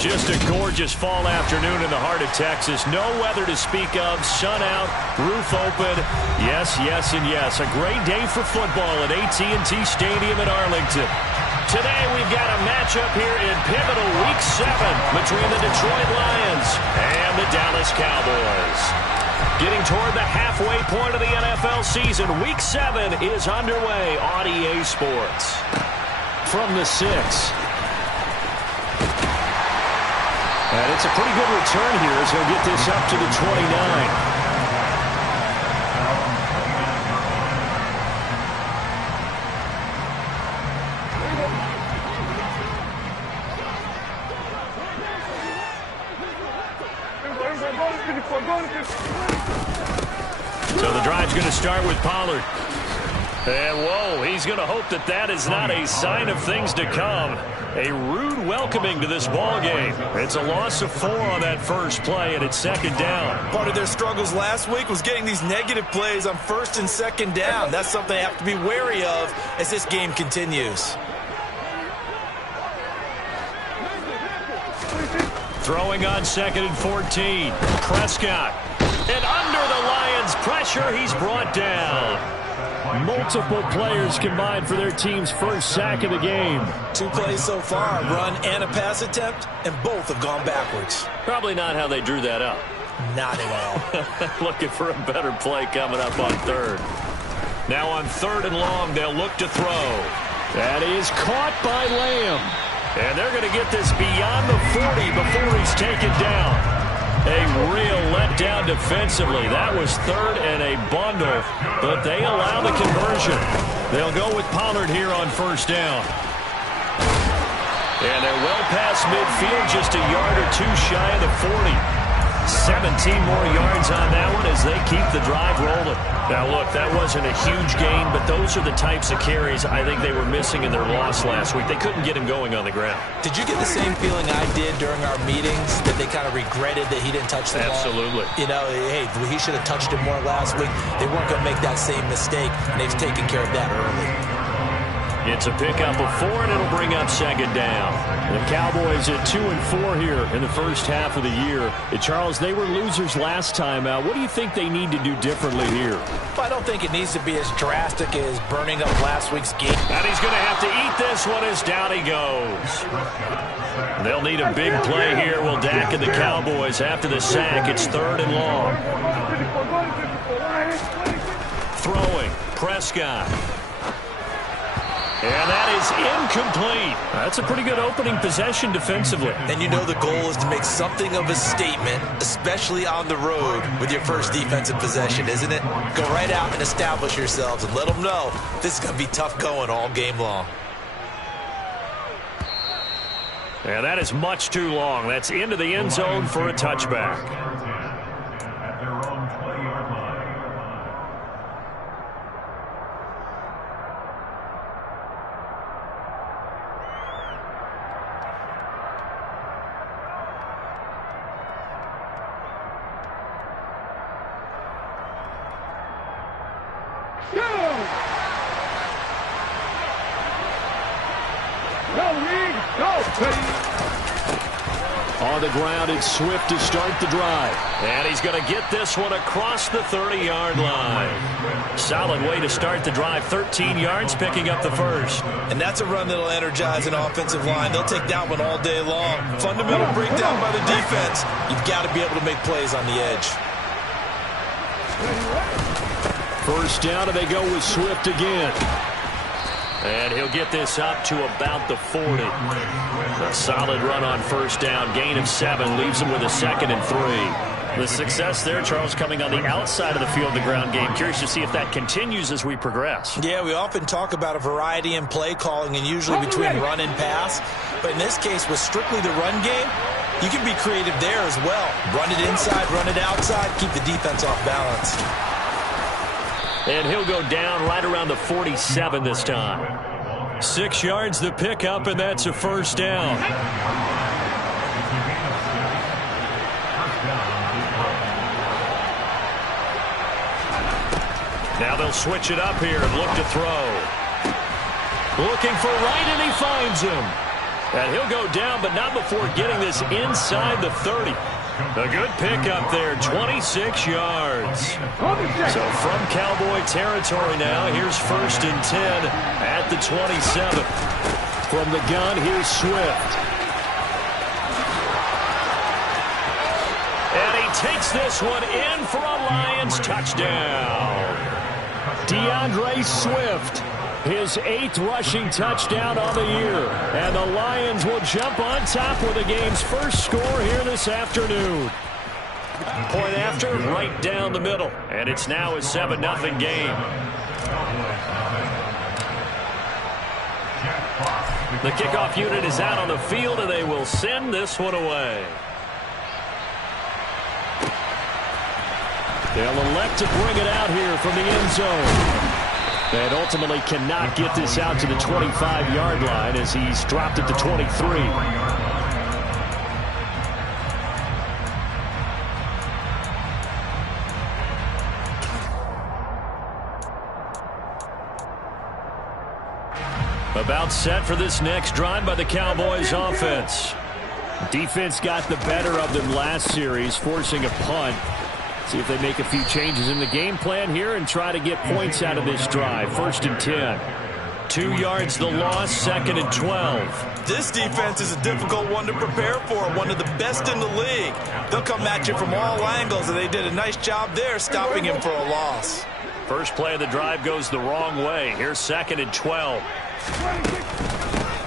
Just a gorgeous fall afternoon in the heart of Texas. No weather to speak of. Sun out, roof open. Yes, yes, and yes. A great day for football at AT&T Stadium in Arlington. Today we've got a matchup here in pivotal Week 7 between the Detroit Lions and the Dallas Cowboys. Getting toward the halfway point of the NFL season, Week 7 is underway on EA Sports. From the 6. And it's a pretty good return here as he'll get this up to the 29. So the drive's going to start with Pollard. And whoa, he's going to hope that that is not a sign of things to come. A rude welcoming to this ball game. It's a loss of 4 on that first play, and it's second down. Part of their struggles last week was getting these negative plays on first and second down. That's something they have to be wary of as this game continues. Throwing on 2nd and 14. Prescott. And under the Lions' pressure, he's brought down. Multiple players combined for their team's first sack of the game. 2 plays so far, a run and a pass attempt, and both have gone backwards. Probably not how they drew that up. Not at all. Looking for a better play coming up on 3rd. Now on 3rd and long, they'll look to throw. That is caught by Lamb. And they're going to get this beyond the 40 before he's taken down. A real letdown defensively. That was 3rd and a bundle, but they allow the conversion. They'll go with Pollard here on 1st down. And they're well past midfield, just a yard or 2 shy of the 40. 17 more yards on that one as they keep the drive rolling. Now, look, that wasn't a huge gain, but those are the types of carries I think they were missing in their loss last week. They couldn't get him going on the ground. Did you get the same feeling I did during our meetings, that they kind of regretted that he didn't touch the ball? Absolutely. You know, hey, he should have touched it more last week. They weren't going to make that same mistake, and they've taken care of that early. It's a pickup of 4, and it'll bring up 2nd down. The Cowboys at 2 and 4 here in the first half of the year. Charles, they were losers last time out. What do you think they need to do differently here? I don't think it needs to be as drastic as burning up last week's game. And he's going to have to eat this one as down he goes. They'll need a big play here. Will Dak and the Cowboys after the sack. It's 3rd and long. Throwing. Prescott. And that is incomplete. That's a pretty good opening possession defensively. And you know the goal is to make something of a statement, especially on the road with your first defensive possession, isn't it? Go right out and establish yourselves and let them know this is going to be tough going all game long. And that is much too long. That's into the end zone for a touchback. On the ground, it's Swift to start the drive. And he's going to get this one across the 30-yard line. Solid way to start the drive. 13 yards, picking up the first. And that's a run that'll energize an offensive line. They'll take that one all day long. Fundamental breakdown by the defense. You've got to be able to make plays on the edge. First down, and they go with Swift again. And he'll get this up to about the 40. A solid run on first down. Gain of 7 leaves him with a 2nd and 3. The success there, Charles, coming on the outside of the field, the ground game. Curious to see if that continues as we progress. Yeah, we often talk about a variety in play calling and usually between run and pass. But in this case, with strictly the run game, you can be creative there as well. Run it inside, run it outside, keep the defense off balance. And he'll go down right around the 47 this time. 6 yards the pickup, and that's a first down. Now they'll switch it up here and look to throw. Looking for right, and he finds him. And he'll go down, but not before getting this inside the 30. A good pickup there, 26 yards. So from Cowboy territory now, here's 1st and 10 at the 27. From the gun, here's Swift. And he takes this one in for a Lions touchdown. DeAndre Swift, his 8th rushing touchdown on the year. And the Lions will jump on top with the game's first score here this afternoon. Point after, right down the middle. And it's now a 7-0 game. The kickoff unit is out on the field, and they will send this one away. They'll elect to bring it out here from the end zone. And ultimately cannot get this out to the 25-yard line as he's dropped at the 23. About set for this next drive by the Cowboys offense. Defense got the better of them last series, forcing a punt. See if they make a few changes in the game plan here and try to get points out of this drive. 1st and 10. 2 yards the loss, 2nd and 12. This defense is a difficult one to prepare for, one of the best in the league. They'll come at you from all angles, and they did a nice job there stopping him for a loss. First play of the drive goes the wrong way. Here's 2nd and 12.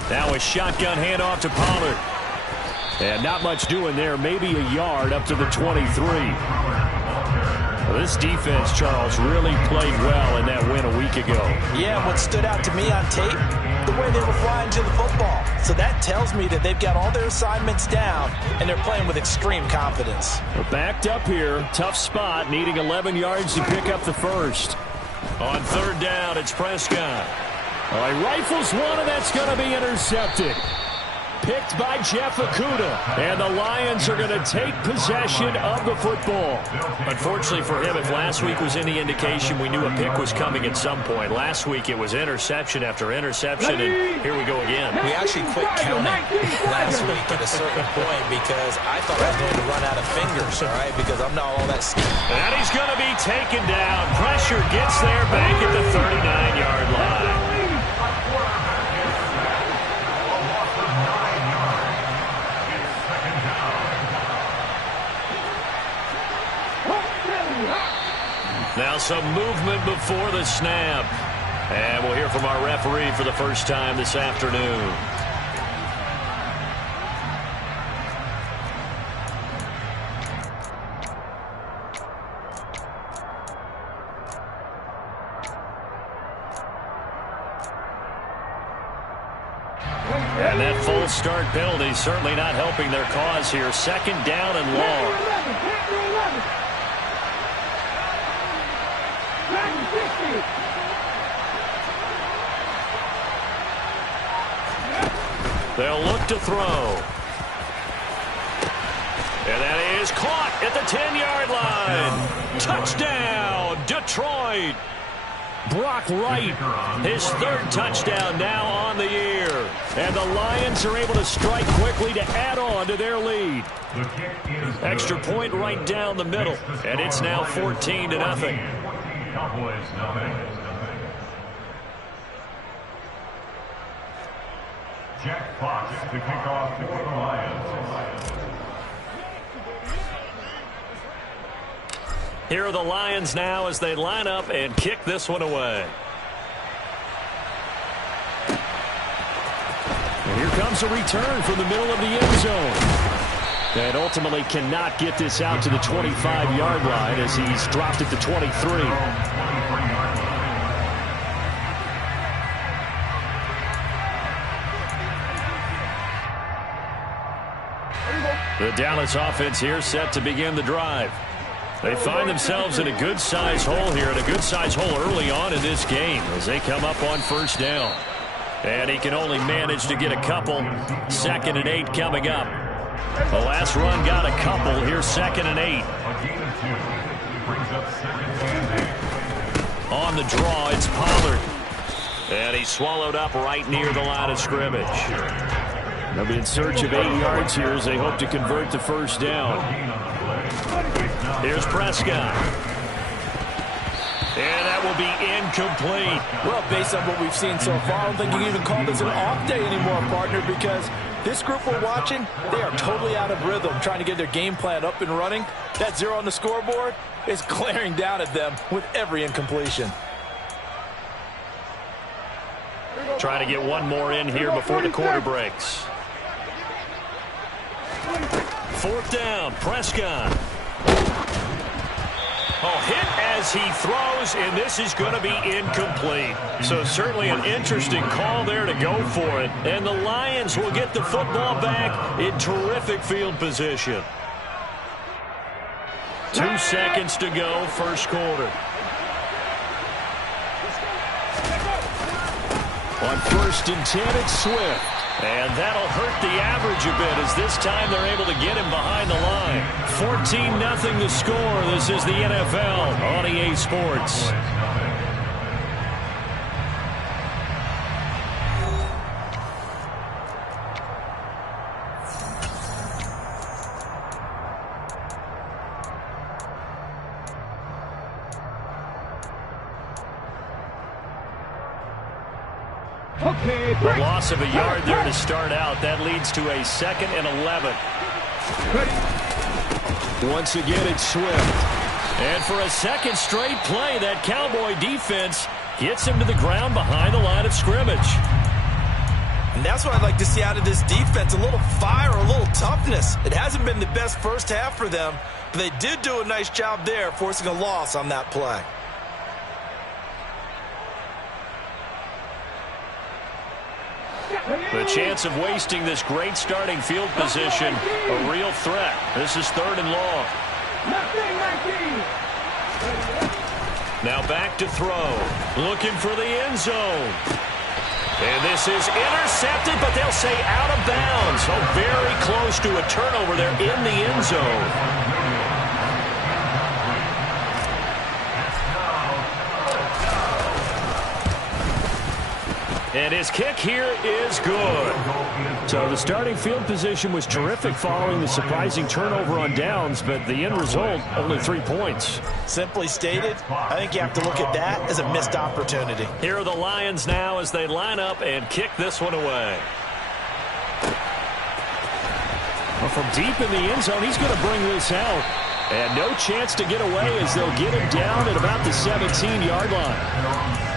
Now a shotgun handoff to Pollard. And not much doing there, maybe a yard up to the 23. Well, this defense, Charles, really played well in that win a week ago. Yeah, what stood out to me on tape, the way they were flying to the football. So that tells me that they've got all their assignments down, and they're playing with extreme confidence. We're backed up here. Tough spot, needing 11 yards to pick up the first. On 3rd down, it's Prescott. All right, rifles one, and that's going to be intercepted. Picked by Jeff Okudah, and the Lions are going to take possession of the football. Unfortunately for him, if last week was any indication, we knew a pick was coming at some point. Last week it was interception after interception, and here we go again. We actually quit counting last week at a certain point because I thought I was going to run out of fingers, all right, because I'm not all that skilled. And he's going to be taken down. Pressure gets there back at the 39-yard line. Now some movement before the snap. And we'll hear from our referee for the first time this afternoon. And that false start penalty certainly not helping their cause here. 2nd down and long. They'll look to throw. And that is caught at the 10-yard line. Touchdown, Detroit. Brock Wright, his 3rd touchdown now on the year. And the Lions are able to strike quickly to add on to their lead. Extra point right down the middle. And it's now 14-0. Jack Fox to kick off for the Lions. Here are the Lions now as they line up and kick this one away. And here comes a return from the middle of the end zone. And ultimately cannot get this out to the 25-yard line as he's dropped at the 23. The Dallas offense here set to begin the drive. They find themselves in a good-sized hole here, and a good-sized hole early on in this game as they come up on 1st down. And he can only manage to get a couple. 2nd and 8 coming up. The last run got a couple. Here's 2nd and 8. On the draw, it's Pollard. And he's swallowed up right near the line of scrimmage. They'll be in search of 8 yards here as they hope to convert the first down. Here's Prescott. And that will be incomplete. Well, based on what we've seen so far, I don't think you can even call this an off day anymore, partner, because this group we're watching, they are totally out of rhythm, trying to get their game plan up and running. That 0 on the scoreboard is glaring down at them with every incompletion. Trying to get one more in here before the quarter breaks. 4th down, Prescott. Oh, hit as he throws, and this is going to be incomplete. So certainly an interesting call there to go for it. And the Lions will get the football back in terrific field position. 2 seconds to go, first quarter. On 1st and 10, it's Swift. And that'll hurt the average a bit as this time they're able to get him behind the line. 14-0 the score. This is the NFL on EA Sports. A loss of a yard there to start out. That leads to a 2nd and 11. Once again, it's Swift. And for a second straight play, that Cowboy defense gets him to the ground behind the line of scrimmage. And that's what I'd like to see out of this defense, a little fire, a little toughness. It hasn't been the best first half for them, but they did do a nice job there, forcing a loss on that play. The chance of wasting this great starting field position, a real threat. This is 3rd and long. Now back to throw. Looking for the end zone. And this is intercepted, but they'll say out of bounds. So very close to a turnover there in the end zone. And his kick here is good. So the starting field position was terrific following the surprising turnover on downs, but the end result, only 3 points. Simply stated, I think you have to look at that as a missed opportunity. Here are the Lions now as they line up and kick this one away. Well, from deep in the end zone, he's going to bring this out. And no chance to get away as they'll get him down at about the 17-yard line.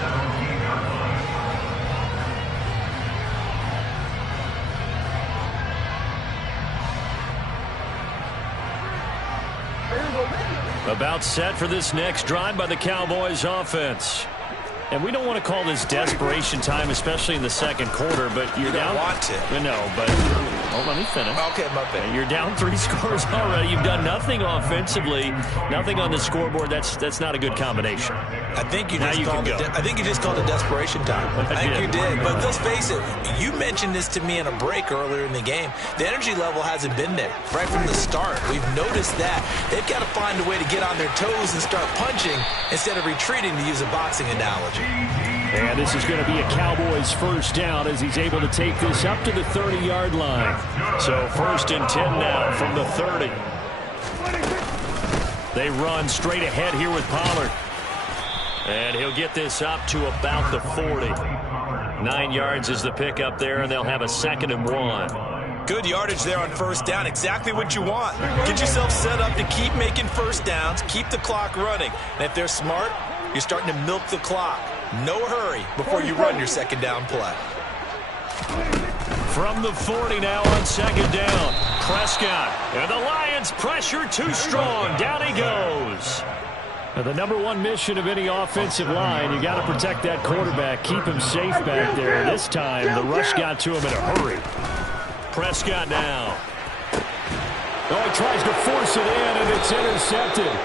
About set for this next drive by the Cowboys offense. And we don't want to call this desperation time, especially in the second quarter, but you're down. Want to. No, but let me finish. Okay, my bad. You're down 3 scores already. You've done nothing offensively, nothing on the scoreboard. That's not a good combination. I think you just called it desperation time. I think you did. But let's face it, you mentioned this to me in a break earlier in the game. The energy level hasn't been there right from the start. We've noticed that. They've got to find a way to get on their toes and start punching instead of retreating, to use a boxing analogy. And this is going to be a Cowboys first down as he's able to take this up to the 30-yard line. So 1st and 10 now from the 30. They run straight ahead here with Pollard. And he'll get this up to about the 40. 9 yards is the pickup there, and they'll have a 2nd and 1. Good yardage there on first down. Exactly what you want. Get yourself set up to keep making first downs, keep the clock running. And if they're smart, you're starting to milk the clock. No hurry before you run your second down play. From the 40 now on 2nd down. Prescott. And the Lions pressure too strong. Down he goes. Now, the #1 mission of any offensive line, you got to protect that quarterback, keep him safe back there. This time, the rush got to him in a hurry. Prescott now. Oh, he tries to force it in, and it's intercepted.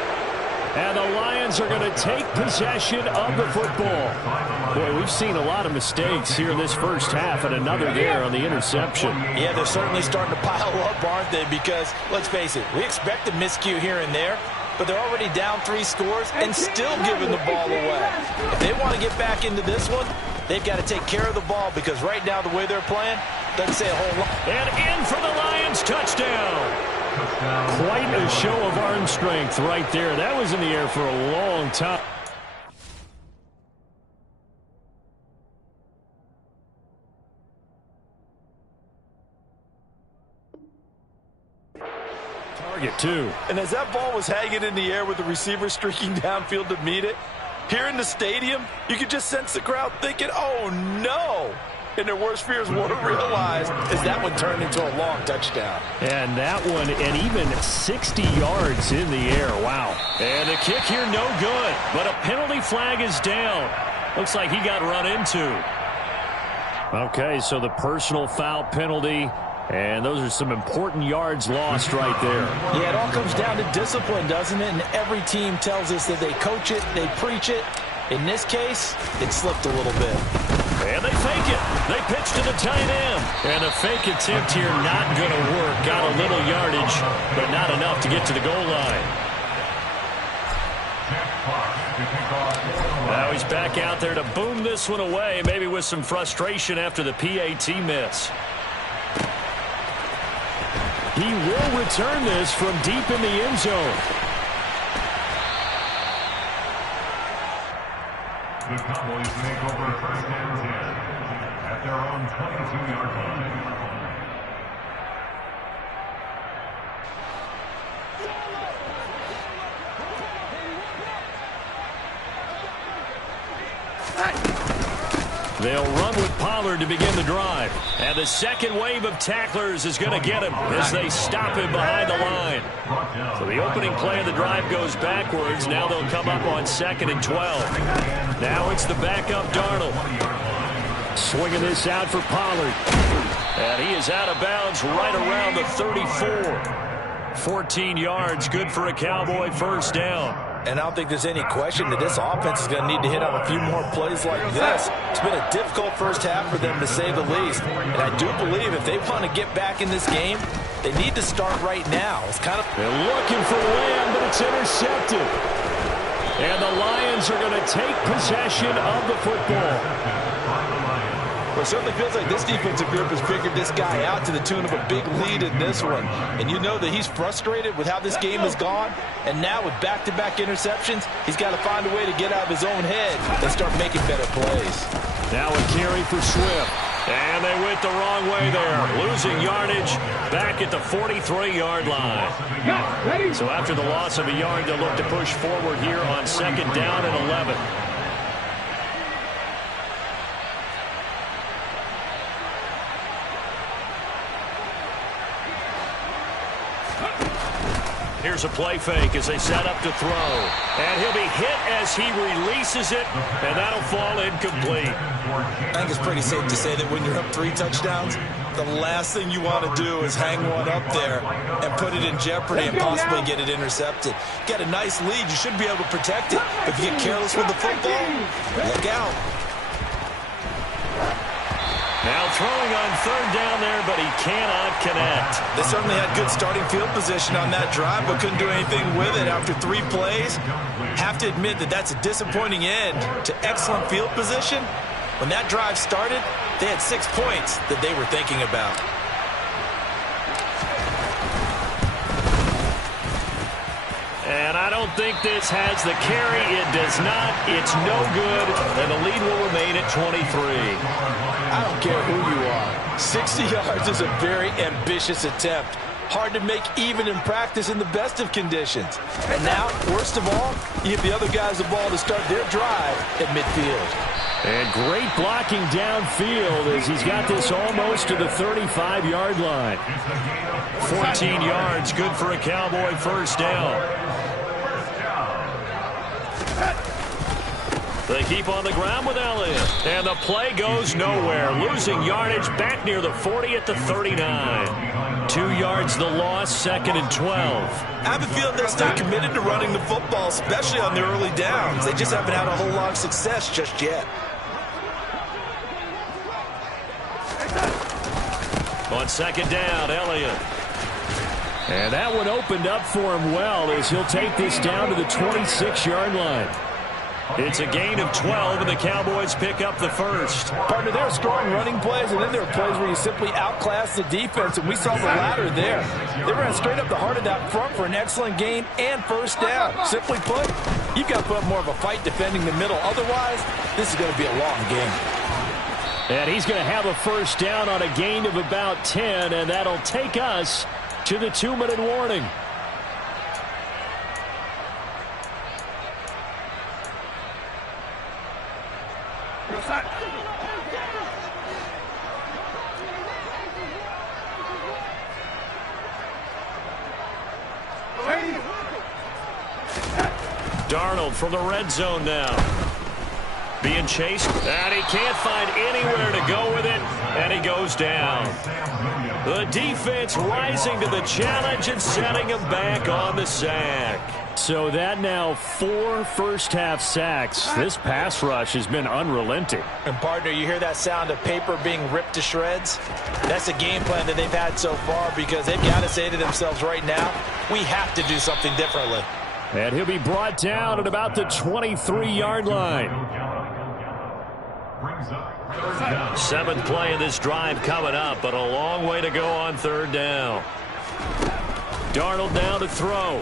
And the Lions are going to take possession of the football. Boy, we've seen a lot of mistakes here in this first half, and another there on the interception. Yeah, they're certainly starting to pile up, aren't they? Because, let's face it, we expect a miscue here and there, but they're already down 3 scores and still giving the ball away. If they want to get back into this one, they've got to take care of the ball, because right now, the way they're playing, Doesn't say a whole lot. And in for the Lions, touchdown. Quite a show of arm strength right there. That was in the air for a long time. Target two. And as that ball was hanging in the air with the receiver streaking downfield to meet it, here in the stadium, you could just sense the crowd thinking, oh no. And their worst fears won't realize as that one turned into a long touchdown. And that one, and even 60 yards in the air. Wow. And the kick here, no good. But a penalty flag is down. Looks like he got run into. Okay, so the personal foul penalty. And those are some important yards lost right there. Yeah, it all comes down to discipline, doesn't it? And every team tells us that they coach it, they preach it. In this case, it slipped a little bit. And they fake it. They pitch to the tight end. And a fake attempt here not going to work. Got a little yardage, but not enough to get to the goal line. Now he's back out there to boom this one away, maybe with some frustration after the PAT miss. He will return this from deep in the end zone. The Cowboys make over first and 10 at their own 22-yard line. They'll run with Pollard to begin the drive. And the second wave of tacklers is going to get him as they stop him behind the line. So the opening play of the drive goes backwards. Now they'll come up on 2nd and 12. Now it's the backup Darnold. Swinging this out for Pollard. And he is out of bounds right around the 34. 14 yards, good for a Cowboy first down. And I don't think there's any question that this offense is going to need to hit on a few more plays like this. It's been a difficult first half for them, to say the least. And I do believe if they want to get back in this game, they need to start right now. It's kind of... They're looking for Lamb, but it's intercepted. And the Lions are going to take possession of the football. Well, it certainly feels like this defensive group has figured this guy out to the tune of a big lead in this one. And you know that he's frustrated with how this game has gone. And now with back-to-back interceptions, he's got to find a way to get out of his own head and start making better plays. Now a carry for Swift. And they went the wrong way there. Losing yardage back at the 43-yard line. So after the loss of a yard, they'll look to push forward here on 2nd down and 11. Here's a play fake as they set up to throw. And he'll be hit as he releases it, and that'll fall incomplete. I think it's pretty safe to say that when you're up 3 touchdowns, the last thing you want to do is hang one up there and put it in jeopardy and possibly get it intercepted. Get a nice lead, you should be able to protect it. If you get careless with the football, look out. Now throwing on 3rd down there, but he cannot connect. They certainly had good starting field position on that drive, but couldn't do anything with it after 3 plays. Have to admit that that's a disappointing end to excellent field position. When that drive started, they had 6 points that they were thinking about. And I don't think this has the carry. It does not. It's no good. And the lead will remain at 23. I don't care who you are. 60 yards is a very ambitious attempt. Hard to make even in practice in the best of conditions. And now, worst of all, you give the other guys the ball to start their drive at midfield. And great blocking downfield as he's got this almost to the 35-yard line. 14 yards, good for a Cowboy first down. They keep on the ground with Elliott. And the play goes nowhere. Losing yardage back near the 40 at the 39. 2 yards the loss, 2nd and 12. I have a feeling they're still committed to running the football, especially on their early downs. They just haven't had a whole lot of success just yet. On 2nd down, Elliott. And that one opened up for him well as he'll take this down to the 26-yard line. It's a gain of 12, and the Cowboys pick up the first. Partner, there are scoring running plays, and then there are plays where you simply outclass the defense, and we saw the latter there. They ran straight up the heart of that front for an excellent gain and first down. Simply put, you've got to put up more of a fight defending the middle. Otherwise, this is going to be a long game. And he's going to have a first down on a gain of about 10, and that'll take us to the 2-minute warning. Darnold from the red zone now. Being chased, and he can't find anywhere to go with it, and he goes down. The defense rising to the challenge and setting him back on the sack. So that now 4 first-half sacks. This pass rush has been unrelenting. And, partner, you hear that sound of paper being ripped to shreds? That's a game plan that they've had so far because they've got to say to themselves right now, we have to do something differently. And he'll be brought down at about the 23-yard line. 7th play of this drive coming up, but a long way to go on 3rd down. Darnold now to throw.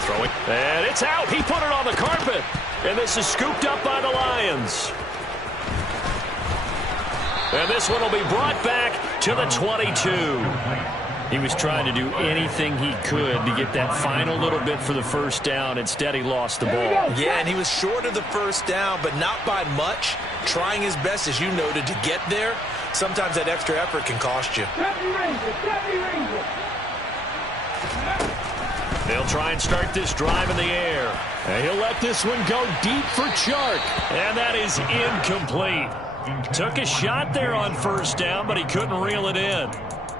Throwing, and it's out. He put it on the carpet, and this is scooped up by the Lions. And this one will be brought back to the 22. He was trying to do anything he could to get that final little bit for the first down. Instead, he lost the ball. Yeah, and he was short of the first down, but not by much. Trying his best, as you noted, to get there. Sometimes that extra effort can cost you. They'll try and start this drive in the air. And he'll let this one go deep for Chark. And that is incomplete. Took a shot there on first down, but he couldn't reel it in.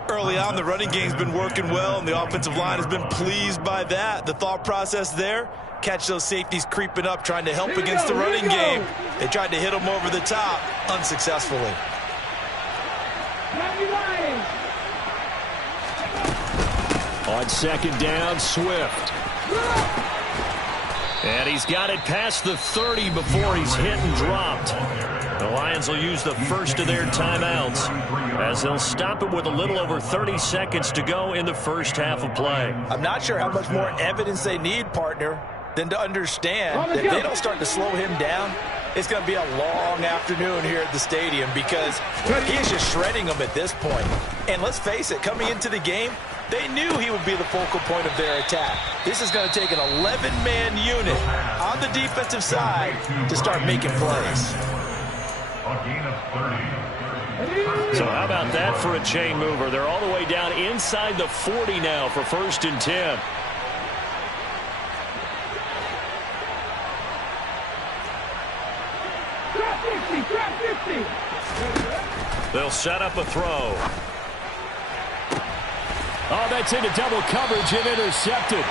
Early on, the running game's been working well, and the offensive line has been pleased by that. The thought process there, catch those safeties creeping up, trying to help against the running game. They tried to hit them over the top, unsuccessfully. On 2nd down, Swift. And he's got it past the 30 before he's hit and dropped. The Lions will use the first of their timeouts as they'll stop it with a little over 30 seconds to go in the first half of play. I'm not sure how much more evidence they need, partner, than to understand that if they don't start to slow him down, it's going to be a long afternoon here at the stadium because he is just shredding them at this point. And let's face it, coming into the game, they knew he would be the focal point of their attack. This is going to take an 11-man unit on the defensive side to start making plays. So how about that for a chain mover? They're all the way down inside the 40 now for 1st and 10. They'll set up a throw. Oh, that's into double coverage and intercepted.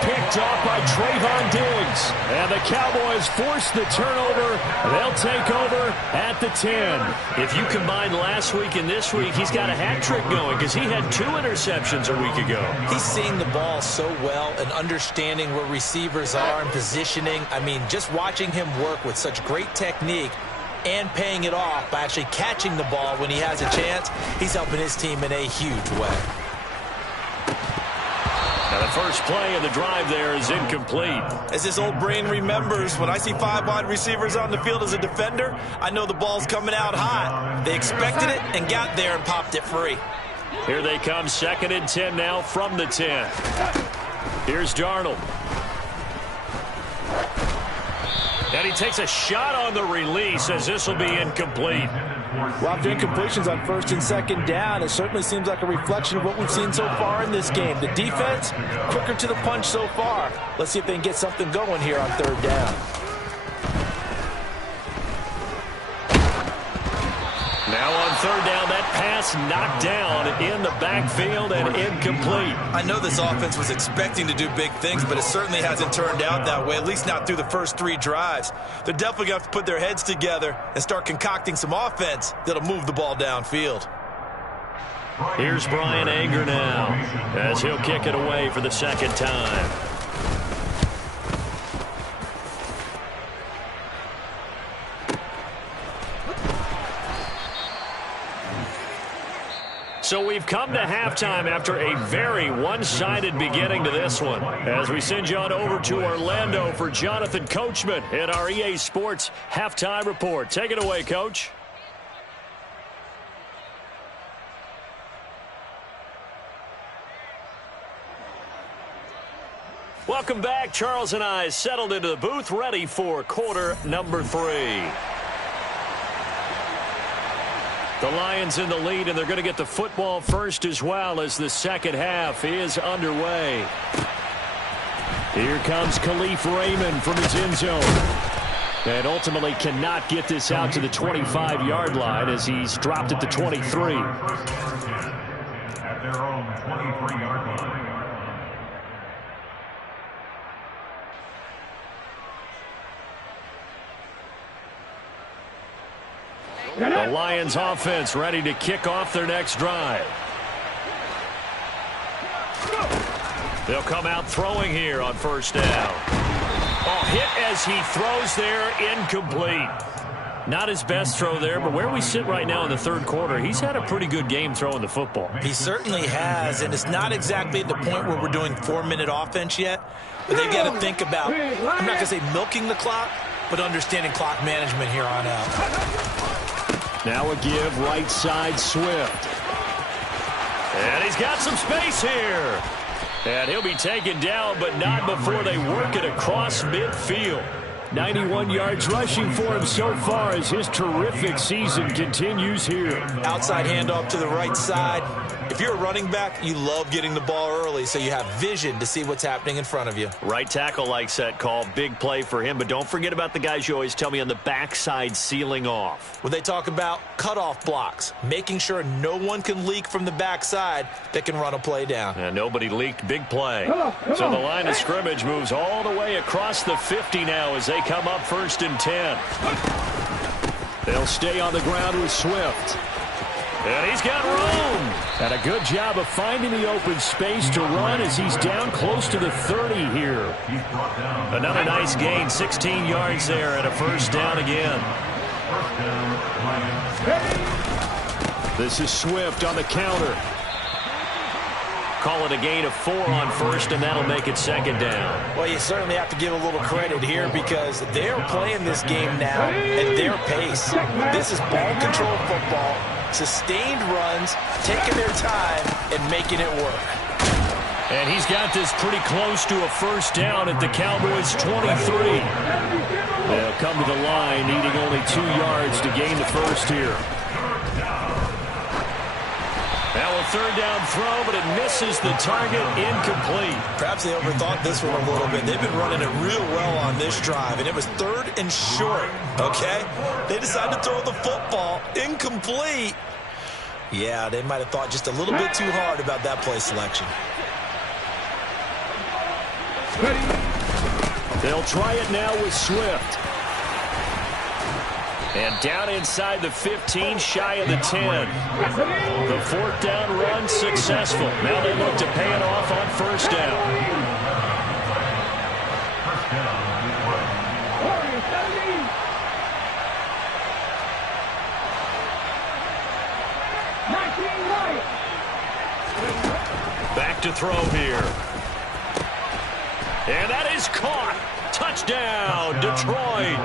Picked off by Trayvon Diggs. And the Cowboys force the turnover. They'll take over at the 10. If you combine last week and this week, he's got a hat trick going because he had 2 interceptions a week ago. He's seeing the ball so well and understanding where receivers are and positioning. I mean, just watching him work with such great technique and paying it off by actually catching the ball when he has a chance, he's helping his team in a huge way. Now the first play of the drive there is incomplete. As his old brain remembers, when I see 5 wide receivers on the field as a defender, I know the ball's coming out hot. They expected it and got there and popped it free. Here they come, 2nd and 10 now from the 10. Here's Darnold. And he takes a shot on the release as this will be incomplete. Well, after incompletions on 1st and 2nd down, it certainly seems like a reflection of what we've seen so far in this game. The defense, quicker to the punch so far. Let's see if they can get something going here on 3rd down. Now on 3rd down, that pass knocked down in the backfield and incomplete. I know this offense was expecting to do big things, but it certainly hasn't turned out that way, at least not through the first 3 drives. They're definitely going to have to put their heads together and start concocting some offense that'll move the ball downfield. Here's Brian Anger now as he'll kick it away for the second time. So we've come to halftime after a very one-sided beginning to this one. As we send you on over to Orlando for Jonathan Coachman in our EA Sports Halftime Report. Take it away, Coach. Welcome back. Charles and I settled into the booth, ready for quarter number 3. The Lions in the lead, and they're going to get the football first as well as the second half is underway. Here comes Khalif Raymond from his end zone. And ultimately cannot get this out to the 25-yard line as he's dropped at the 23. At their own 23-yard line. The Lions offense ready to kick off their next drive. They'll come out throwing here on first down. Oh, hit as he throws there, incomplete. Not his best throw there, but where we sit right now in the third quarter, he's had a pretty good game throwing the football. He certainly has, and it's not exactly at the point where we're doing 4-minute offense yet, but they've got to think about, I'm not going to say milking the clock, but understanding clock management here on out. Now a give, right side, Swift. And he's got some space here. And he'll be taken down, but not before they work it across midfield. 91 yards rushing for him so far as his terrific season continues here. Outside handoff to the right side. If you're a running back, you love getting the ball early so you have vision to see what's happening in front of you. Right tackle likes that call. Big play for him, but don't forget about the guys you always tell me on the backside sealing off. When they talk about cutoff blocks, making sure no one can leak from the backside that can run a play down. And nobody leaked. Big play. So the line of scrimmage moves all the way across the 50 now as they come up 1st and 10. They'll stay on the ground with Swift. And he's got room. And a good job of finding the open space to run as he's down close to the 30 here. Another nice gain, 16 yards there and a first down again. This is Swift on the counter. Call it a gain of 4 on first, and that'll make it second down. Well, you certainly have to give a little credit here because they're playing this game now at their pace. This is ball control football, sustained runs, taking their time, and making it work. And he's got this pretty close to a first down at the Cowboys' 23. They'll come to the line, needing only 2 yards to gain the first here. Now a third down throw, but it misses the target, incomplete. Perhaps they overthought this one a little bit. They've been running it real well on this drive, and it was 3rd and short, okay? They decided to throw the football, incomplete. Yeah, they might have thought just a little bit too hard about that play selection. They'll try it now with Swift. And down inside the 15, shy of the 10. The 4th down run successful. Now they look to pay it off on first down. Back to throw here. And that is caught. Touchdown, Detroit.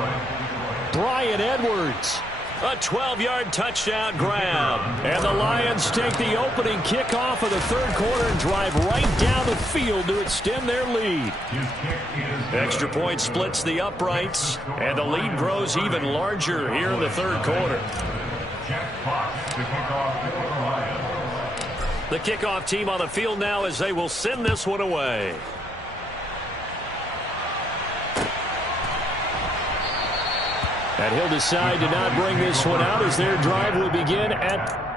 Brian Edwards, a 12-yard touchdown grab. And the Lions take the opening kickoff of the third quarter and drive right down the field to extend their lead. Extra point splits the uprights, and the lead grows even larger here in the third quarter. The kickoff team on the field now as they will send this one away. And he'll decide to not bring this one out as their drive will begin at...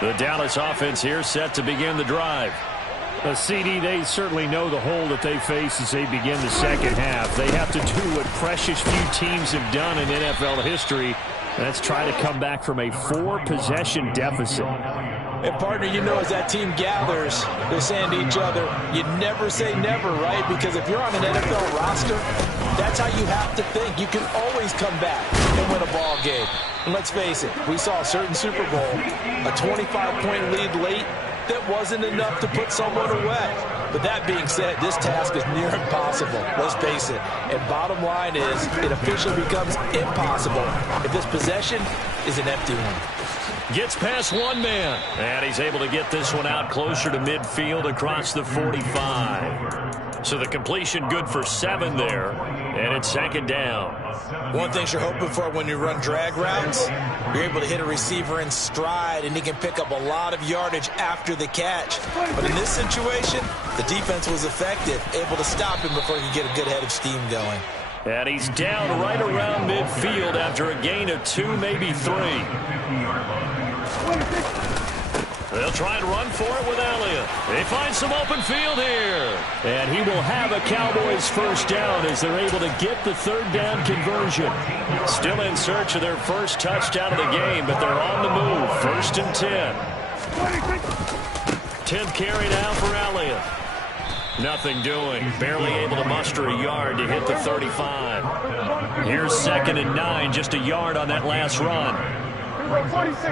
The Dallas offense here set to begin the drive. CD, they certainly know the hole that they face as they begin the second half. They have to do what precious few teams have done in NFL history. That's try to come back from a 4-possession deficit. And, partner, you know, as that team gathers, they're saying to each other, you never say never, right? Because if you're on an NFL roster, that's how you have to think. You can always come back and win a ball game. And let's face it, we saw a certain Super Bowl, a 25-point lead late, that wasn't enough to put someone away. But that being said, this task is near impossible. Let's face it. And bottom line is, it officially becomes impossible if this possession is an empty one. Gets past one man. And he's able to get this one out closer to midfield across the 45. So the completion good for 7 there. And it's second down. One thing you're hoping for when you run drag routes, you're able to hit a receiver in stride, and he can pick up a lot of yardage after the catch. But in this situation, the defense was effective, able to stop him before he could get a good head of steam going. And he's down right around midfield after a gain of 2, maybe 3. They'll try and run for it with Elliott. They find some open field here. And he will have a Cowboys first down as they're able to get the third down conversion. Still in search of their first touchdown of the game, but they're on the move. 1st and 10. 10th carry now for Elliott. Nothing doing. Barely able to muster a yard to hit the 35. Here's 2nd and 9. Just a yard on that last run. 46.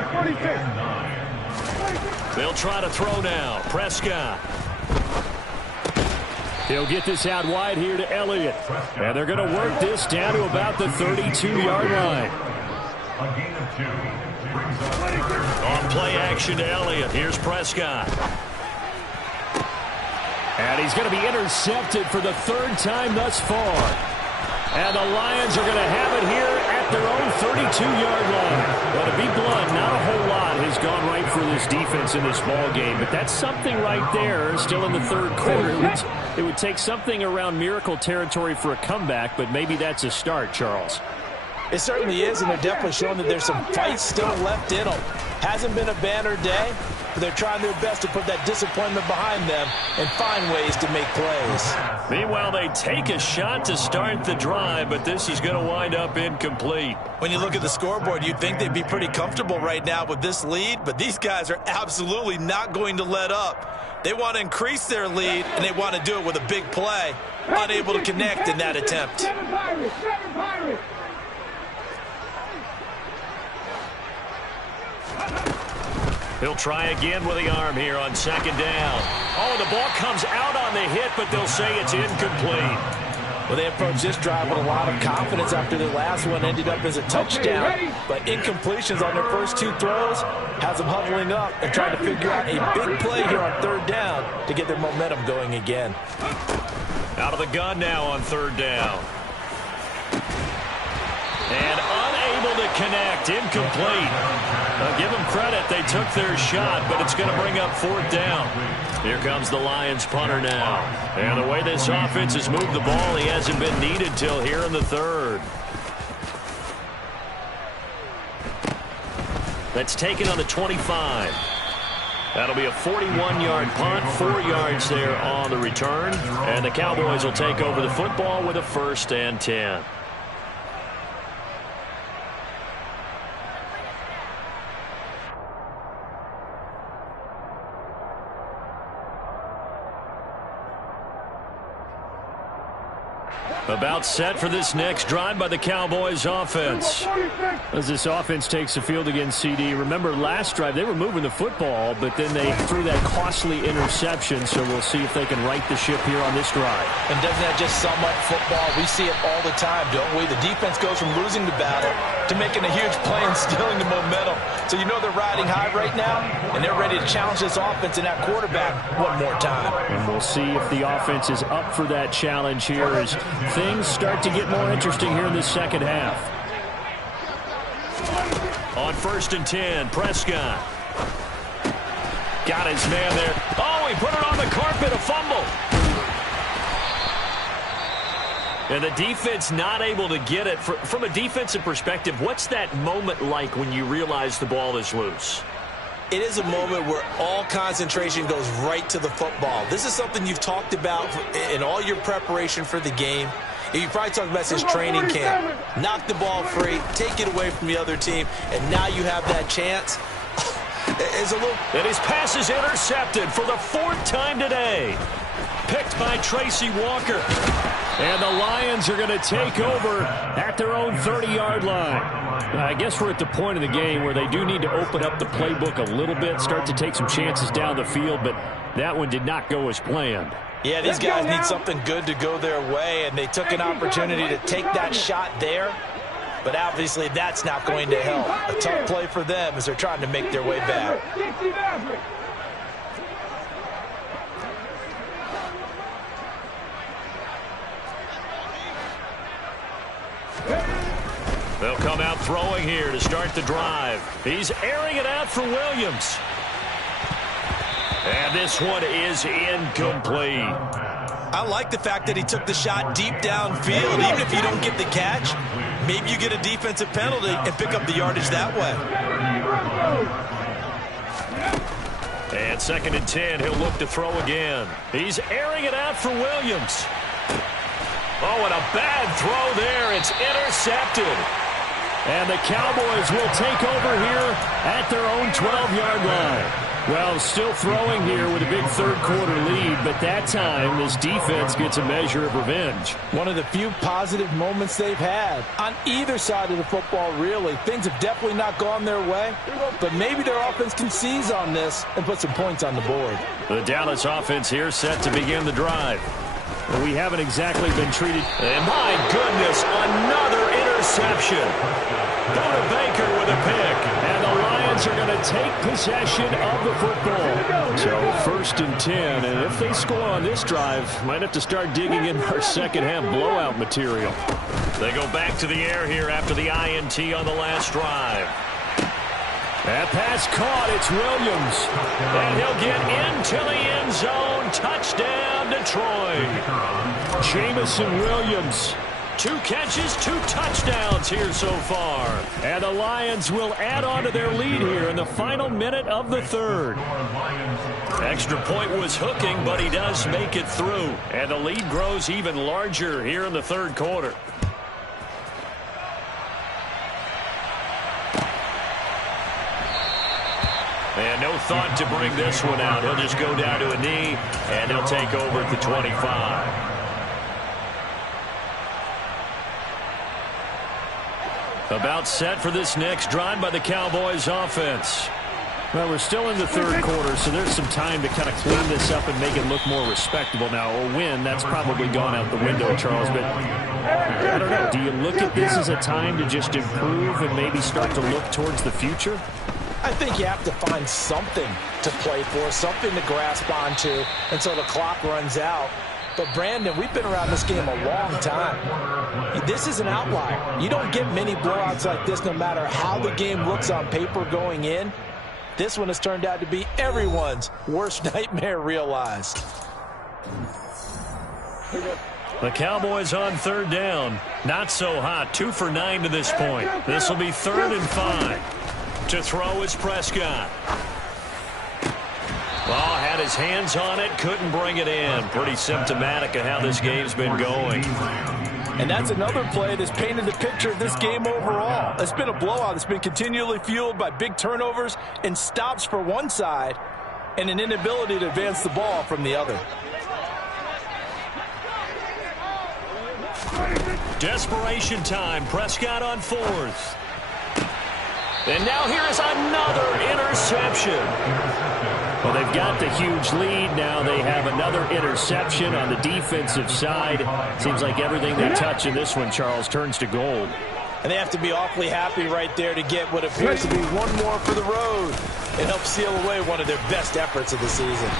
They'll try to throw now. Prescott. He'll get this out wide here to Elliott. And they're going to work this down to about the 32-yard line. On play action to Elliott. Here's Prescott. And he's going to be intercepted for the 3rd time thus far. And the Lions are going to have it here at their own 32-yard line. Well, to be blunt, not a whole lot has gone right for this defense in this ball game, but that's something right there. Still in the 3rd quarter. It would take something around miracle territory for a comeback, but maybe that's a start, Charles. It certainly is, and they're definitely showing that there's some fight still left in them. Hasn't been a banner day, but they're trying their best to put that disappointment behind them and find ways to make plays. Meanwhile, they take a shot to start the drive, but this is going to wind up incomplete. When you look at the scoreboard, you'd think they'd be pretty comfortable right now with this lead, but these guys are absolutely not going to let up. They want to increase their lead, and they want to do it with a big play. Unable to connect in that attempt. He'll try again with the arm here on 2nd down. Oh, the ball comes out on the hit, but they'll say it's incomplete. Well, they approached this drive with a lot of confidence after the last one ended up as a touchdown. But incompletions on their first 2 throws has them huddling up and trying to figure out a big play here on 3rd down to get their momentum going again. Out of the gun now on 3rd down. And unable to connect, incomplete. Give them credit, they took their shot, but it's going to bring up 4th down. Here comes the Lions punter now. And the way this offense has moved the ball, he hasn't been needed till here in the 3rd. That's taken on the 25. That'll be a 41-yard punt, 4 yards there on the return. And the Cowboys will take over the football with a 1st and 10. About set for this next drive by the Cowboys offense. As this offense takes the field against CD, remember last drive they were moving the football, but then they threw that costly interception, so we'll see if they can right the ship here on this drive. And doesn't that just sum up football? We see it all the time, don't we? The defense goes from losing the battle to making a huge play and stealing the momentum. So you know they're riding high right now, and they're ready to challenge this offense and that quarterback one more time. And we'll see if the offense is up for that challenge here as things start to get more interesting here in the second half. On 1st and 10, Prescott. Got his man there. Oh, he put it on the carpet, a fumble. And the defense not able to get it. From a defensive perspective, what's that moment like when you realize the ball is loose? it is a moment where all concentration goes right to the football. This is something you've talked about in all your preparation for the game. You probably talked about this training camp. Knock the ball free, take it away from the other team, and now you have that chance. And his pass is intercepted for the 4th time today. Picked by Tracy Walker. And the Lions are going to take over at their own 30-yard line. I guess we're at the point of the game where they do need to open up the playbook a little bit, start to take some chances down the field, but that one did not go as planned. Yeah, these guys need something good to go their way, and they took an opportunity to take that shot there. But obviously that's not going to help. A tough play for them as they're trying to make their way back. They'll come out throwing here to start the drive. He's airing it out for Williams. And this one is incomplete. I like the fact that he took the shot deep downfield. Even if you don't get the catch, maybe you get a defensive penalty and pick up the yardage that way. And 2nd and 10, he'll look to throw again. He's airing it out for Williams. Oh, and a bad throw there. It's intercepted. And the Cowboys will take over here at their own 12-yard line. Well, still throwing here with a big third-quarter lead, but that time this defense gets a measure of revenge. One of the few positive moments they've had on either side of the football, really. Things have definitely not gone their way, but maybe their offense can seize on this and put some points on the board. The Dallas offense here set to begin the drive. Well, we haven't exactly been treated. And my goodness, another interception. Buda Baker with a pick. And the Lions are going to take possession of the football. So 1st and 10. And if they score on this drive, might have to start digging in our second-half blowout material. They go back to the air here after the INT on the last drive. That pass caught. It's Williams. And he'll get into the end zone. Touchdown, Detroit. Jamison Williams. 2 catches, 2 touchdowns here so far. And the Lions will add on to their lead here in the final minute of the 3rd. Extra point was hooking, but he does make it through. And the lead grows even larger here in the 3rd quarter. And no thought to bring this one out. He'll just go down to a knee, and he'll take over at the 25. About set for this next drive by the Cowboys offense. Well, we're still in the 3rd quarter, so there's some time to kind of clean this up and make it look more respectable now. A win, that's probably gone out the window, Charles, but I don't know. Do you look at this as a time to just improve and maybe start to look towards the future? I think you have to find something to play for, something to grasp onto until the clock runs out. But, Brandon, we've been around this game a long time. This is an outlier. You don't get many blowouts like this no matter how the game looks on paper going in. This one has turned out to be everyone's worst nightmare realized. The Cowboys on 3rd down. Not so hot. 2 for 9 to this point. This will be 3rd and 5. To throw is Prescott. Ball had his hands on it, couldn't bring it in. Pretty symptomatic of how this game's been going. And that's another play that's painted the picture of this game overall. It's been a blowout. It's been continually fueled by big turnovers and stops for one side and an inability to advance the ball from the other. Desperation time. Prescott on 4th. And now here is another interception. Well, they've got the huge lead. Now they have another interception on the defensive side. Seems like everything they touch in this one, Charles, turns to gold. And they have to be awfully happy right there to get what appears to be one more for the road. It helps seal away one of their best efforts of the season.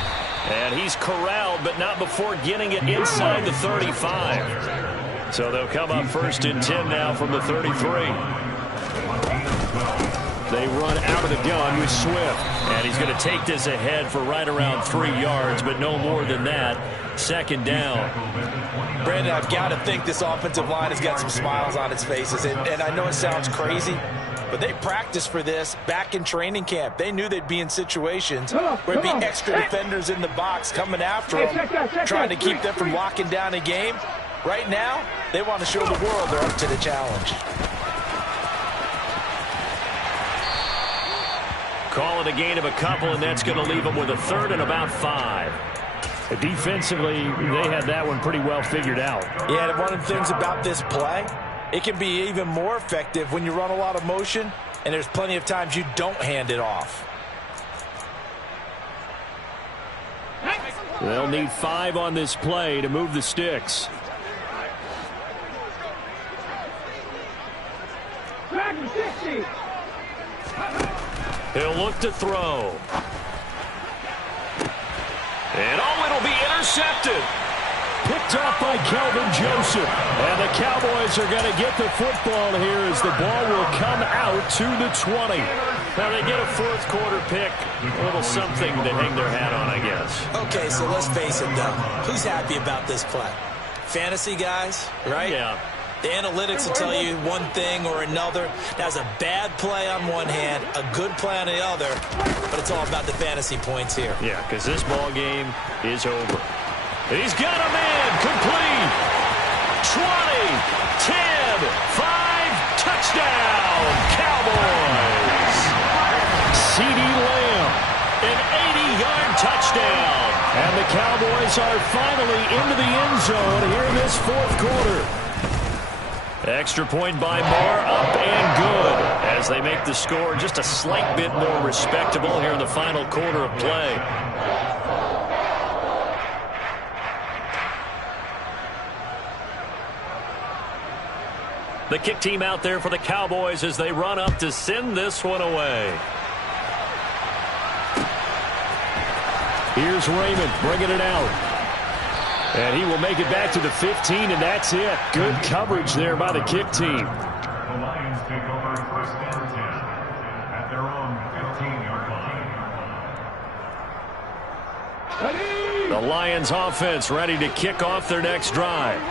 And he's corralled, but not before getting it inside the 35. So they'll come up 1st and 10 now from the 33. They run out of the gun with Swift. And he's going to take this ahead for right around 3 yards, but no more than that. Second down. Brandon, I've got to think this offensive line has got some smiles on its faces. And I know it sounds crazy, but they practiced for this back in training camp. They knew they'd be in situations where there'd be extra defenders in the box coming after them, trying to keep them from locking down a game. Right now, they want to show the world they're up to the challenge. Call it a gain of a couple, and that's going to leave them with a third and about 5. Defensively, they had that one pretty well figured out. Yeah, and one of the things about this play, it can be even more effective when you run a lot of motion, and there's plenty of times you don't hand it off. They'll need 5 on this play to move the sticks. He'll look to throw. And it'll be intercepted. Picked off by Kelvin Joseph. And the Cowboys are going to get the football here as the ball will come out to the 20. Now they get a fourth quarter pick. A little something to hang their hat on, I guess. Okay, so let's face it, though. Who's happy about this play? Fantasy guys, right? Yeah. The analytics will tell you one thing or another. That's a bad play on one hand, a good play on the other, but it's all about the fantasy points here. Yeah, because this ball game is over. And he's got a man complete. 20, 10, 5, touchdown, Cowboys. CeeDee Lamb, an 80-yard touchdown. And the Cowboys are finally into the end zone here in this fourth quarter. Extra point by Moore, up and good as they make the score just a slight bit more respectable here in the final quarter of play. The kick team out there for the Cowboys as they run up to send this one away. Here's Raymond bringing it out. And he will make it back to the 15, and that's it. Good coverage there by the kick team. The Lions take over first and 10 at their own 15-yard line. The Lions offense ready to kick off their next drive.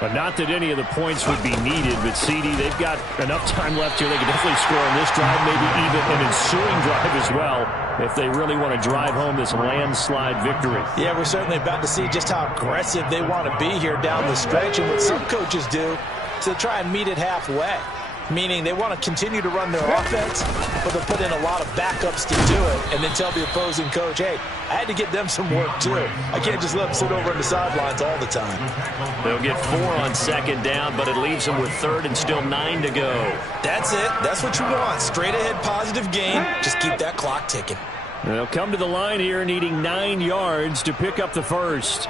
But not that any of the points would be needed, but CeeDee, they've got enough time left here. They can definitely score on this drive, maybe even an ensuing drive as well, if they really want to drive home this landslide victory. Yeah, we're certainly about to see just how aggressive they want to be here down the stretch. And what some coaches do is they try and meet it halfway, meaning they want to continue to run their offense, but they'll put in a lot of backups to do it and then tell the opposing coach, hey, I had to get them some work too. I can't just let them sit over on the sidelines all the time. They'll get 4 on second down, but it leaves them with third and still 9 to go. That's it. That's what you want. Straight ahead positive gain. Just keep that clock ticking. They'll come to the line here needing 9 yards to pick up the first.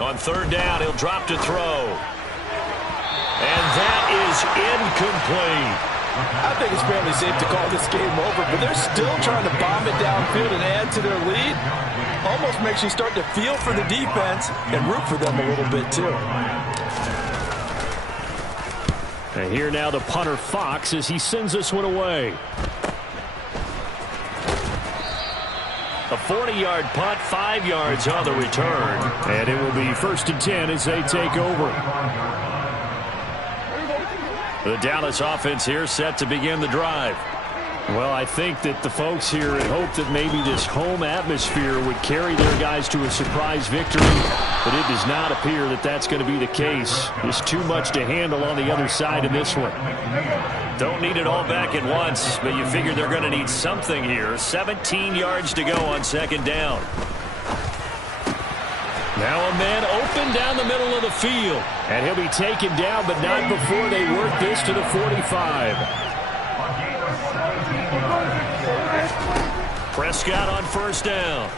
On third down, he'll drop to throw. And that is incomplete. I think it's fairly safe to call this game over, but they're still trying to bomb it downfield and add to their lead. Almost makes you start to feel for the defense and root for them a little bit, too. And here now the punter Fox as he sends this one away. A 40-yard punt, 5 yards on the return. And it will be first and 10 as they take over. The Dallas offense here set to begin the drive. Well, I think that the folks here had hoped that maybe this home atmosphere would carry their guys to a surprise victory, but it does not appear that that's going to be the case. There's too much to handle on the other side of this one. Don't need it all back at once, but you figure they're going to need something here. 17 yards to go on second down. Now a man open down the middle of the field, and he'll be taken down, but not before they work this to the 45. Prescott on first down.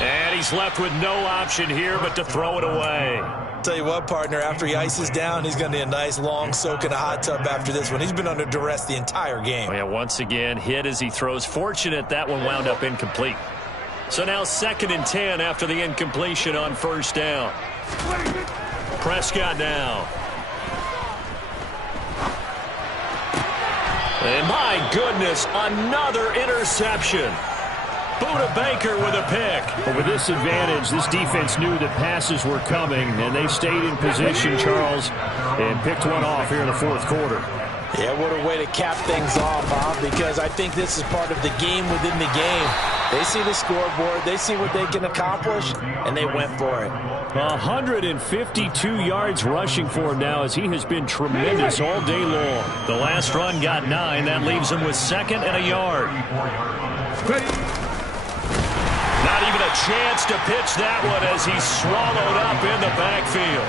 And he's left with no option here but to throw it away. Tell you what, partner, after he ices down, he's going to need a nice long soak in a hot tub after this one. He's been under duress the entire game. Oh, yeah, once again, hit as he throws. Fortunate that one wound up incomplete. So now second and 10 after the incompletion on first down. Prescott now. And my goodness, another interception. Buda Baker with a pick. But with this advantage, this defense knew that passes were coming, and they stayed in position, Charles, and picked one off here in the fourth quarter. Yeah, what a way to cap things off, huh? Because I think this is part of the game within the game. They see the scoreboard, they see what they can accomplish, and they went for it. 152 yards rushing for him now, as he has been tremendous all day long. The last run got 9. That leaves him with 2nd and a yard. Not even a chance to pitch that one as he's swallowed up in the backfield.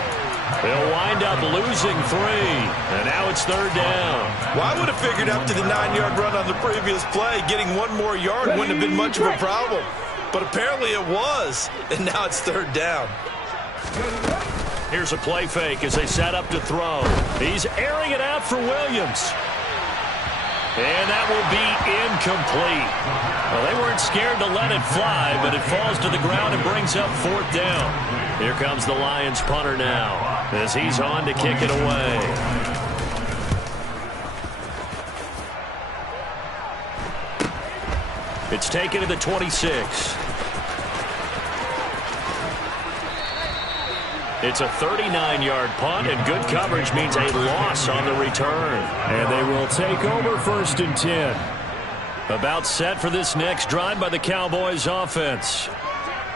They'll wind up losing 3, and now it's 3rd down. Well, I would have figured after the 9-yard run on the previous play, getting 1 more yard wouldn't have been much of a problem. But apparently it was, and now it's 3rd down. Here's a play fake as they set up to throw. He's airing it out for Williams. And that will be incomplete. Well, they weren't scared to let it fly, but it falls to the ground and brings up 4th down. Here comes the Lions punter now as he's on to kick it away. It's taken to the 26. It's a 39-yard punt, and good coverage means a loss on the return. And they will take over 1st and 10. About set for this next drive by the Cowboys offense.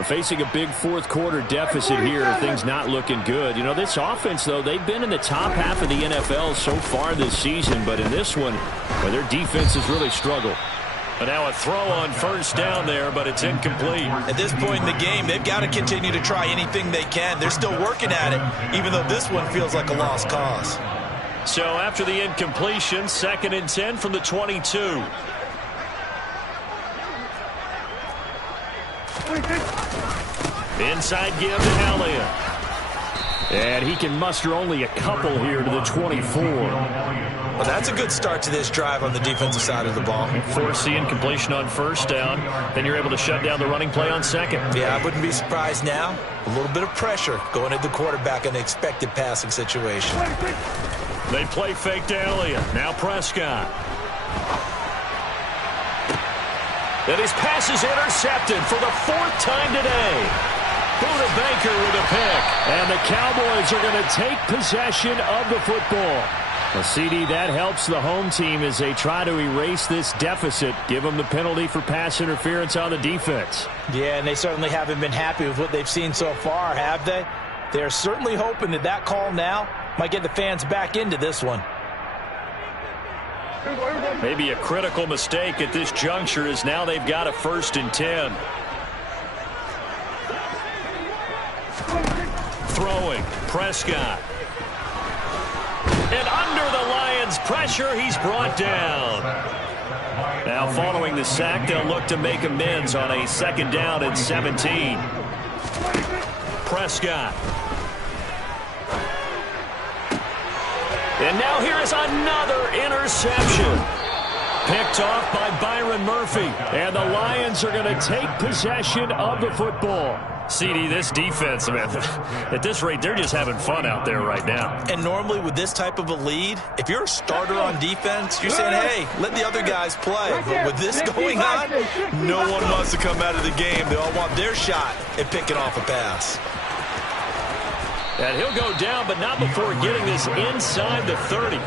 Facing a big fourth quarter deficit here, things not looking good. You know, this offense, though, they've been in the top half of the NFL so far this season, but in this one, well, their defense has really struggled. And now a throw on 1st down there, but it's incomplete. At this point in the game, they've got to continue to try anything they can. They're still working at it, even though this one feels like a lost cause. So after the incompletion, 2nd and 10 from the 22. Inside give to Elliott. And he can muster only a couple here to the 24. Well, that's a good start to this drive on the defensive side of the ball. Force the incompletion on 1st down. Then you're able to shut down the running play on 2nd. Yeah, I wouldn't be surprised now. A little bit of pressure going at the quarterback in an expected passing situation. They play fake to Elliott. Now Prescott. And his pass is intercepted for the 4th time today. Buda Baker with a pick. And the Cowboys are going to take possession of the football. Well, CD, that helps the home team as they try to erase this deficit. Give them the penalty for pass interference on the defense. Yeah, and they certainly haven't been happy with what they've seen so far, have they? They're certainly hoping that that call now might get the fans back into this one. Maybe a critical mistake at this juncture is now they've got a 1st and 10. Throwing, Prescott. And under the Lions' pressure, he's brought down. Now following the sack, they'll look to make amends on a 2nd down and 17. Prescott. And now here is another interception. Picked off by Byron Murphy. And the Lions are going to take possession of the football. CD, this defense, man, at this rate, they're just having fun out there right now. And normally with this type of a lead, if you're a starter on defense, you're saying, hey, let the other guys play. But with this going on, no one wants to come out of the game. They all want their shot at picking off a pass. And he'll go down, but not before getting this inside the 30.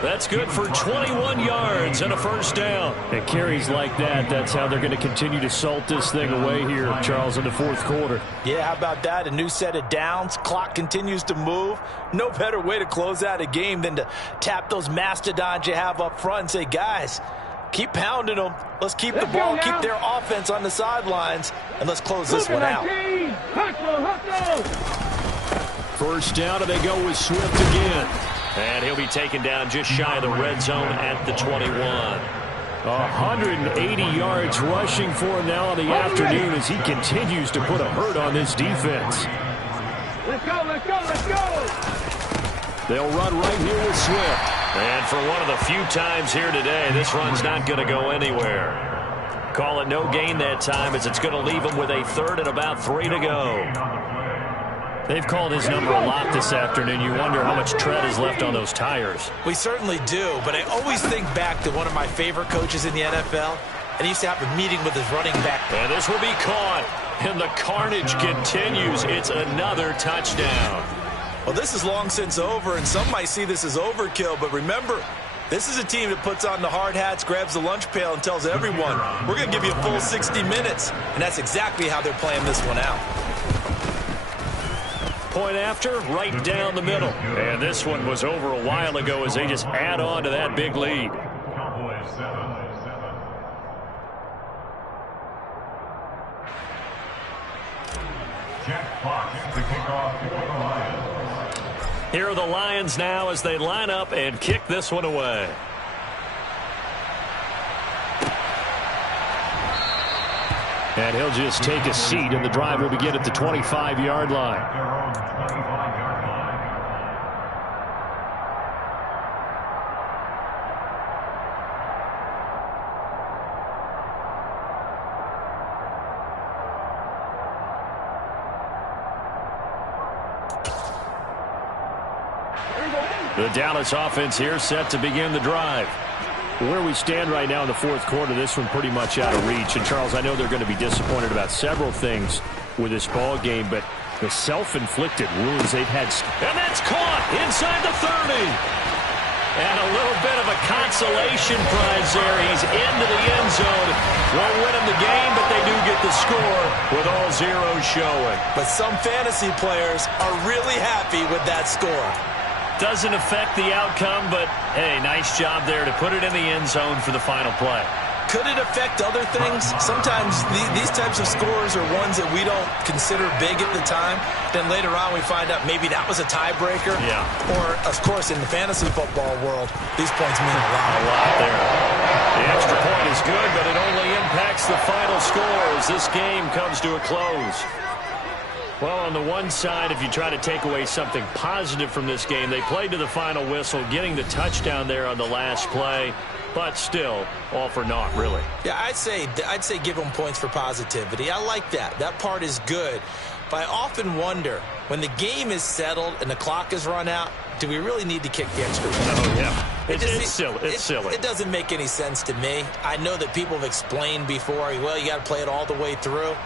That's good for 21 yards and a 1st down. And carries like that, that's how they're going to continue to salt this thing away here, Charles, in the fourth quarter. Yeah, how about that? A new set of downs. Clock continues to move. No better way to close out a game than to tap those mastodons you have up front and say, guys, keep pounding them. Let's keep the ball, keep their offense on the sidelines, and let's close this one out. 1st down, and they go with Swift again. And he'll be taken down just shy of the red zone at the 21. 180 yards rushing for him now in the afternoon as he continues to put a hurt on this defense. Let's go, let's go, let's go! They'll run right here with Swift. And for one of the few times here today, this run's not going to go anywhere. Call it no gain that time as it's going to leave him with a 3rd and about 3 to go. They've called his number a lot this afternoon. You wonder how much tread is left on those tires. We certainly do, but I always think back to one of my favorite coaches in the NFL, and he used to have a meeting with his running back. And this will be caught, and the carnage continues. It's another touchdown. Well, this is long since over, and some might see this as overkill, but remember, this is a team that puts on the hard hats, grabs the lunch pail, and tells everyone, we're going to give you a full 60 minutes, and that's exactly how they're playing this one out. Point after, right down the middle. And this one was over a while ago as they just add on to that big lead. Cowboys 7. Jack Fox to kick off for the Lions. Here are the Lions now as they line up and kick this one away. And he'll just take a seat, and the drive will begin at the 25-yard line. Their own 25-yard line. The Dallas offense here set to begin the drive. Where we stand right now in the fourth quarter, this one pretty much out of reach. And, Charles, I know they're going to be disappointed about several things with this ball game, but the self-inflicted wounds they've had. And that's caught inside the 30. And a little bit of a consolation prize there. He's into the end zone. Won't win him the game, but they do get the score with all zeros showing. But some fantasy players are really happy with that score. Doesn't affect the outcome, but, hey, nice job there to put it in the end zone for the final play. Could it affect other things? Sometimes these types of scores are ones that we don't consider big at the time. Then later on we find out maybe that was a tiebreaker. Yeah. Or, of course, in the fantasy football world, these points mean a lot. A lot there. The extra point is good, but it only impacts the final score as this game comes to a close. Well, on the one side, if you try to take away something positive from this game, they played to the final whistle, getting the touchdown there on the last play, but still, all for naught, really. Yeah, I'd say give them points for positivity. I like that. That part is good. But I often wonder, when the game is settled and the clock is run out, do we really need to kick the extra point? Oh, yeah. It's silly. It's silly. It doesn't make any sense to me. I know that people have explained before, well, you got to play it all the way through.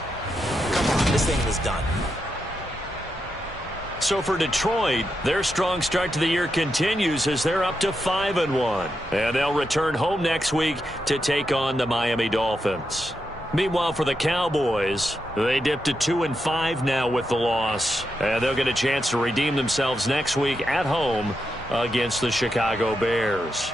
Come on, this thing is done. So for Detroit, their strong start to the year continues as they're up to 5-1. And they'll return home next week to take on the Miami Dolphins. Meanwhile, for the Cowboys, they dipped to 2-5 now with the loss. And they'll get a chance to redeem themselves next week at home against the Chicago Bears.